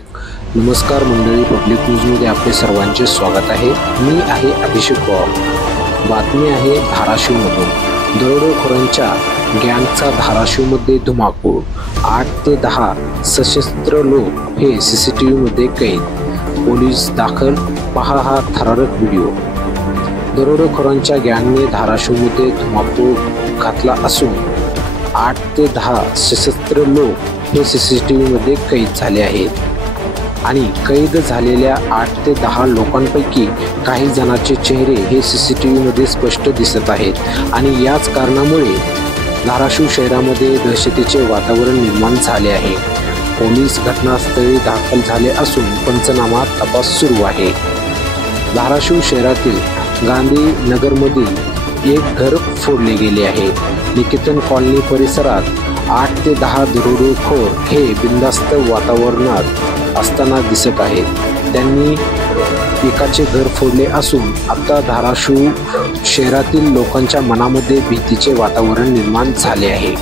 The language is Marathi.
नमस्कार मंडळी, पब्लिक न्यूजमध्ये आपले सर्वांचे स्वागत आहे। मी आहे अभिषेक पवार। बातमी आहे धाराशिवमधून। दरोडेखोरांच्या गँगचा धाराशिवमध्ये धुमाकूळ। 8 ते 10 सशस्त्र लोक हे CCTVमध्ये कैद। पोलीस दाखल, पहा हा थरारक व्हिडिओ। दरोडेखोरांच्या गँगने धाराशिवमध्ये धुमाकूळ घातला असून 8 ते 10 सशस्त्र लोक हे CCTVमध्ये कैद झाले आहेत आणि कैद झालेल्या 8 ते 10 लोकांपैकी काही जणांचे चेहरे हे CCTVमध्ये स्पष्ट दिसत आहेत आणि याच कारणामुळे धाराशिव शहरामध्ये दहशतीचे वातावरण निर्माण झाले आहे। पोलीस घटनास्थळी दाखल झाले असून पंचनामा तपास सुरू आहे। धाराशिव शहरातील गांधी नगरमधील एक घर फोडले गेले आहे। निकेतन कॉलनी परिसरात 8 ते 10 दरोडेखोर हे बिनधास्त वातावरणात असताना दिसत आहेत। त्यांनी एकाचे घर फोडले असून आता धाराशिव शहरातील लोकांच्या मनामध्ये भीतीचे वातावरण निर्माण झाले आहे।